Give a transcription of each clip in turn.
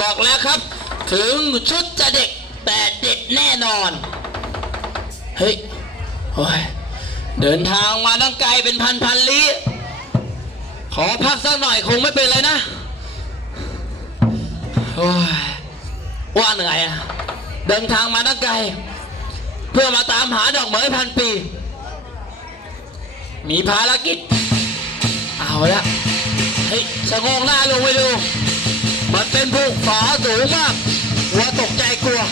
บอกแล้วครับ ถึงชุดจะเด็กแต่เด็ดแน่นอน เฮ้ยโอ้ยเดินทางมาตั้งไกลเป็นพันพันลี้ขอพักสักหน่อยคงไม่เป็นไรนะ โอ้ยว่าเหนื่อยอะเดินทางมาตั้งไกล เพื่อมาตามหาดอกเหมยพันปี มีภารกิจ เอาละเฮ้ยสงงหน้าลงไปดู ใจกลัว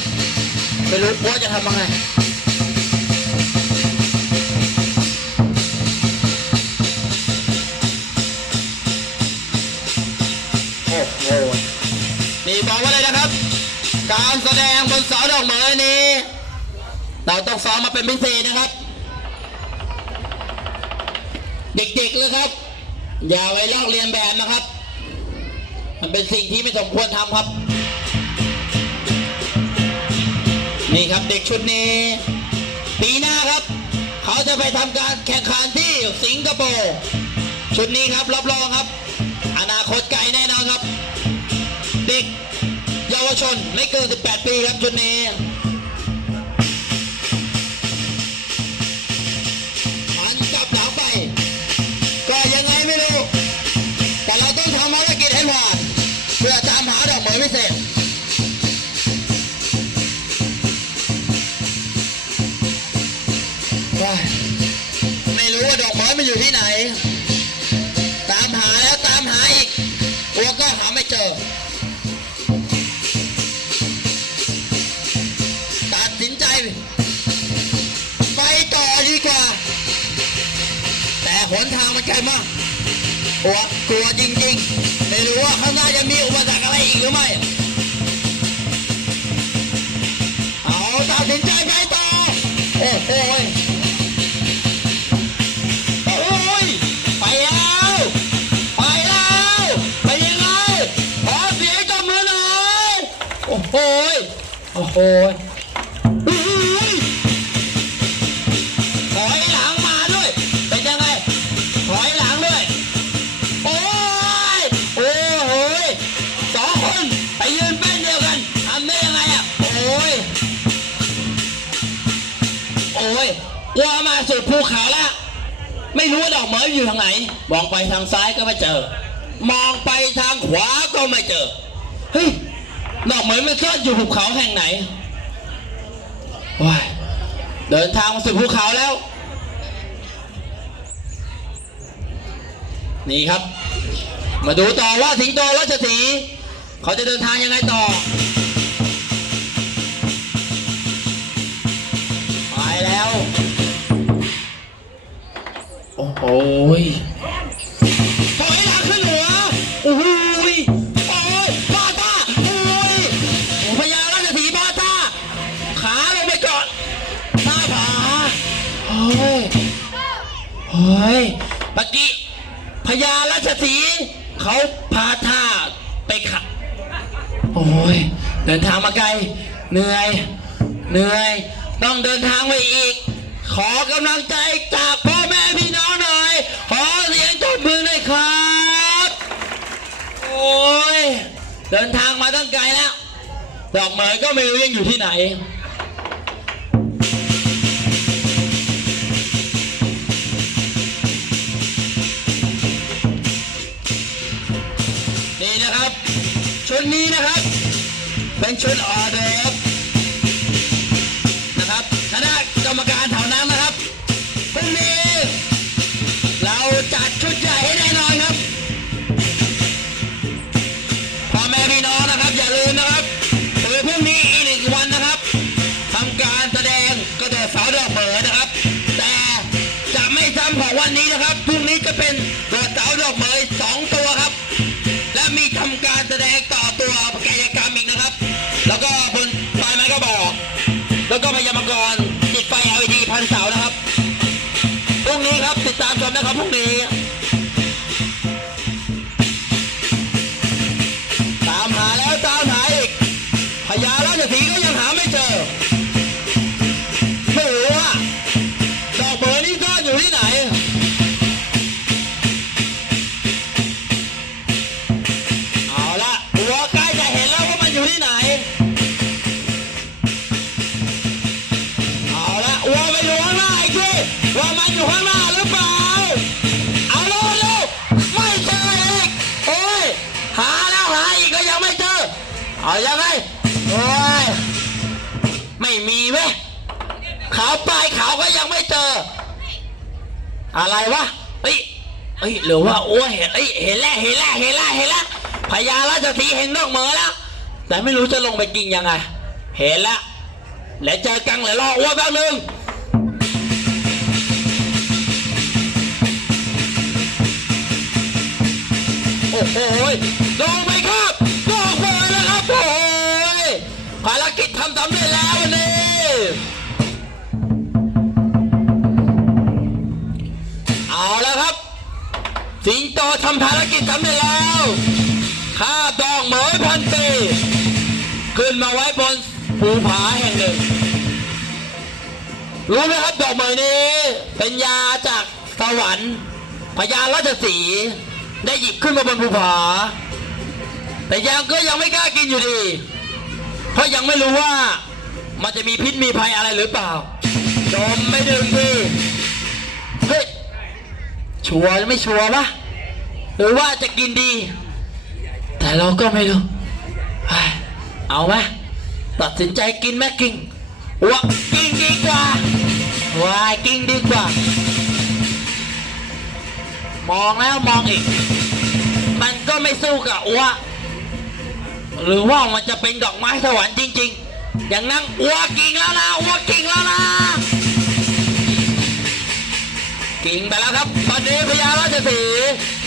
ไม่รู้ว่าจะทำยังไงโอ้โหนี่บอกไว้เลยนะครับ การแสดงบนเสาดอกเหมยนี้ เราต้องซ้อมมาเป็นพิเศษนะครับ เด็กๆเลยครับ อย่าไว้ลอกเรียนแบบนะครับ มันเป็นสิ่งที่ไม่สมควรทำครับ นี่ครับเด็กชุดนี้ ปีหน้าครับ เขาจะไปทำการแข่งขันที่สิงคโปร์ชุดนี้ครับรับรองครับ อนาคตไกลแน่นอนครับ เด็กเยาวชนไม่เกิน 18 ปีครับชุดนี้หันกับหลังไปก็ยังไงไม่รู้ แต่เราต้องทำภารกิจให้ผ่าน มยมันอยู่ที่ไหน ตามหาแล้วตามหาอีกตัวก็หาไม่เจอ ตัดสินใจ ไปต่อดีกว่า แต่หนทางมันไกลมากกลัวกลัวจริงๆ ไม่รู้ว่าข้างหน้าจะมีอุปสรรคอะไรอีกหรือไม่ เอาตัดสินใจไปต่อ โอ้โห อ้โหยอุ้ยถอยหลังมาด้วย เป็นยังไง ถอยหลังด้วย โอ้ย โอ้โหยสองคนไปยืนเป็นเดียวกันทำได้ยังไงอะ โอ้ย โอ้ยว่ามาสุดภูเขาล้วไม่รู้ว่าดอกเหมยอยู่ทางไหน มองไปทางซ้ายก็ไม่เจอ มองไปทางขวาก็ไม่เจอ เฮ้ย ดอกเหมยมันซ่อนอยู่ภูเขาแห่งไหนว้ายเดินทางมาสู่ภูเขาแล้ว นี่ครับ มาดูต่อว่าสิงโตราชสีเขาจะเดินทางยังไงต่อ ไปแล้ว โอ้โห เมื่อกี้พญาราชสีเขาพาท่าไปขับ โอ้ย เดินทางมาไกล เหนื่อย เหนื่อย ต้องเดินทางไปอีก ขอกำลังใจจากพ่อแม่พี่น้องหน่อย ขอเสียงตบมือหน่อยครับ โอ้ย เดินทางมาตั้งไกลแล้ว ดอกเหมยก็ไม่รู้ยังอยู่ที่ไหน นะครับ ชุดนี้นะครับ เป็นชุดออเดอร์ฟนะครับคณะกรรมการแถวนั้นนะครับพรุ่งนี้ เราจัดชุดใหญ่ให้แน่นอนครับพ่อแม่พี่น้องนะครับ อย่าลืมนะครับคือพรุ่งนี้อีกหนึ่งวันนะครับทำการแสดงกระโดสาวดอกเหมยนะครับ แต่จะไม่ซ้ำของวันนี้นะครับพรุ่งนี้จะเป็นกระโดสาวดอกเหมยสองตัว แล้วก็พยามกรติดไฟ LED พันเสานะครับพรุ่งนี้ครับติดตามชมนะครับพรุ่งนี้ตามหาแล้วตามหาอีกพญาราชสีก็ยังหาไม่เจอ ว่ามันอยู่ข้างหน้าหรือเปล่า เอาเร็วเร็วไม่เจออีกโอ้ยหาแล้วหาอีกก็ยังไม่เจอ เอายังไงโอ้ยไม่มีเว้ยขาวปลายขาวก็ยังไม่เจอ อะไรวะเฮ้ยเฮ้ยหรือว่าโอ้เห็นเอ้ยเห็นแล้วเห็นแล้วเห็นแล้วเห็นแล้วพญาราชสีเห็นนอกเมือแล้ว แต่ไม่รู้จะลงไปกินยังไง เห็นแล้วแล้วเจอกันเหลือรออ้วนแป๊บนึง โอ้โหลงไปครับลงไปแล้วครับโอ้ยภารกิจทำสำเร็จแล้ววันนี้ เอาแล้วครับ สิงโตทำภารกิจสำเร็จแล้วข้าดอกเหมยพันปีขึ้นมาไว้บนภูผาแห่งหนึ่ง รู้ไหมครับดอกเหมยนี้ เป็นยาจากสวรรค์พญาราชสีห์ ได้หยิบขึ้นมาบนภูผา แต่ยังก็ยังไม่กล้ากินอยู่ดี เพราะยังไม่รู้ว่ามันจะมีพิษมีภัยอะไรหรือเปล่าดมไม่ดึงดีเฮ้ยชัวร์ไม่ชัวร์ปะหรือว่าจะกินดี แต่เราก็ไม่รู้เอาไหมตัดสินใจกินแม่กิงวะกินดีกว่าวายกินดีกว่า มองแล้วมองอีก ไม่สู้กับอัวหรือว่ามันจะเป็นดอกไม้สวรรค์จริง ๆ อย่างนั้นอัวกิ่งแล้วนะอัวกิ่งแล้วนะกิ่งไปแล้วครับ ตอนนี้พญาราชสี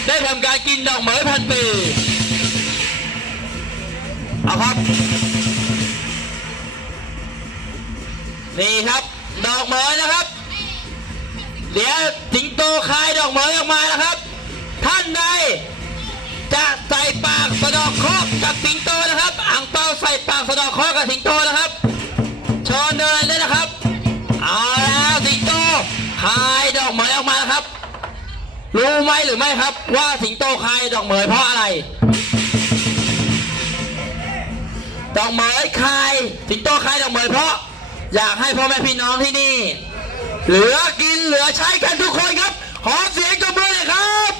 ได้ทำการกินดอกเหมยพันปีเอาครับนี่ครับ ดอกเหมยนะครับ เดี๋ยวสิงโตคายดอกเหมยออกมานะครับ จะใส่ปากสะดอกเคราะห์กับสิงโตนะครับอ่างเปาใส่ปากสะดอกเคราะห์กับสิงโตนะครับชอนเดินเลยนะครับเอาแล้วสิงโตคายดอกเหมยออกมาแล้วครับ รู้ไหมหรือไม่ครับ ว่าสิงโตคายดอกเหมยเพราะอะไร ดอกเหมยคายสิงโตคายดอกเหมยเพราะ อยากให้พ่อแม่พี่น้องที่นี่ เหลือกินเหลือใช้กันทุกคนครับ ขอเสียงตบมือเลยครับ